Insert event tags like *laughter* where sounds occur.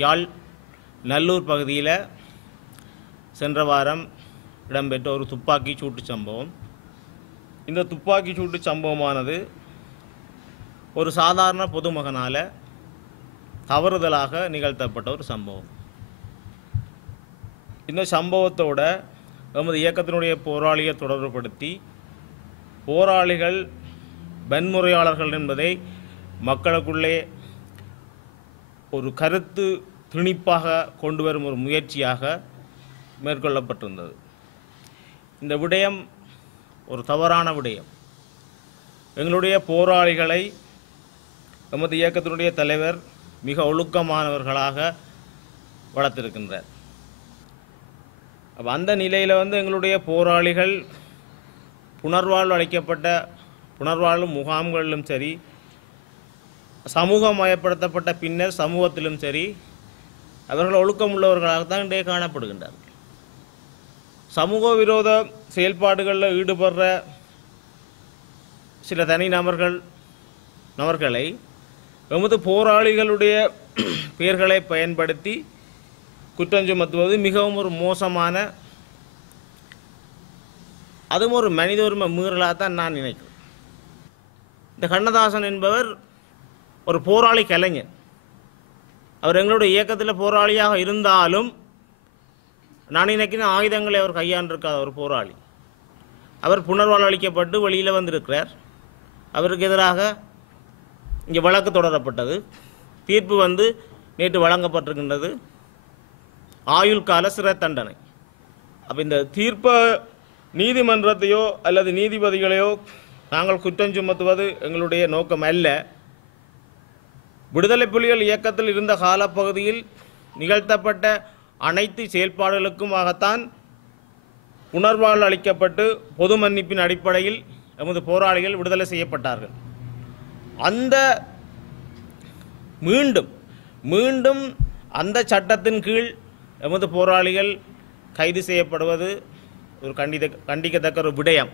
யாழ் நல்லூர் பகுதியில் சென்ற வாரம் இடம்பெற்ற ஒரு துப்பாக்கி சூட்டு சம்பவம். இந்த துப்பாக்கி சூட்டு சம்பவமானது ஒரு சாதாரண பொதுமகனால் தவறுதலாக நிகழ்த்தப்பட்ட ஒரு சம்பவம். இந்த சம்பவத்தோட நமது இயக்கத்தினுடைய போராளியை தொடர்புபடுத்தி போராளிகள் வன்முறையாளர்கள் என்பதை மக்களுக்குள்ளே ஒரு கருத்து திணிப்பாக கொண்டு வரும் ஒரு முயற்சியாக மேற்கொள்ளப்பட்டிருந்தது. இந்த விடயம் ஒரு தவறான விடயம். எங்களுடைய போராளிகளை எமது இயக்கத்தினுடைய தலைவர் மிக ஒழுக்கமானவர்களாக வளர்த்திருக்கின்றார். அப்போ அந்த நிலையில் வந்து எங்களுடைய போராளிகள் புனர்வாழ்வு அழைக்கப்பட்ட புனர்வாழ்வு முகாம்களிலும் சரி சமூகமயப்படுத்தப்பட்ட பின்னர் சமூகத்திலும் சரி அவர்கள் ஒழுக்கமுள்ளவர்களாகத்தான் இன்றைய காணப்படுகின்றார்கள். சமூக விரோத செயல்பாடுகளில் ஈடுபடுற சில தனி நபர்கள் நபர்களை எமது போராளிகளுடைய *clears throat* பெயர்களை பயன்படுத்தி குற்றம் சுமத்துவது மிகவும் ஒரு மோசமான அதுவும் ஒரு மனித உரிமை மீறலாக தான் நான் நினைக்கிறேன். இந்த கண்ணதாசன் என்பவர் ஒரு போராளி கலைஞர் அவர் எங்களுடைய இயக்கத்தில் போராளியாக இருந்தாலும் நான் நினைக்கிறேன் ஆயுதங்களை அவர் கையாண்டிருக்காத ஒரு போராளி. அவர் புனர்வாழ்வளிக்கப்பட்டு வெளியில் வந்திருக்கிறார். அவருக்கு எதிராக இங்கே வழக்கு தொடரப்பட்டது. தீர்ப்பு வந்து நேற்று வழங்கப்பட்டிருக்கின்றது. ஆயுள் கால சிறை தண்டனை. அப்போ இந்த தீர்ப்பை நீதிமன்றத்தையோ அல்லது நீதிபதிகளையோ நாங்கள் குற்றம் சுமத்துவது எங்களுடைய நோக்கம் அல்ல. விடுதலை புலிகள் இயக்கத்தில் இருந்த காலப்பகுதியில் நிகழ்த்தப்பட்ட அனைத்து செயல்பாடுகளுக்குமாகத்தான் உணர்வால் அளிக்கப்பட்டு பொது மன்னிப்பின் அடிப்படையில் எமது போராளிகள் விடுதலை செய்யப்பட்டார்கள். அந்த மீண்டும் மீண்டும் அந்த சட்டத்தின் கீழ் எமது போராளிகள் கைது செய்யப்படுவது ஒரு கண்டித கண்டிக்கத்தக்க ஒரு விடயம்.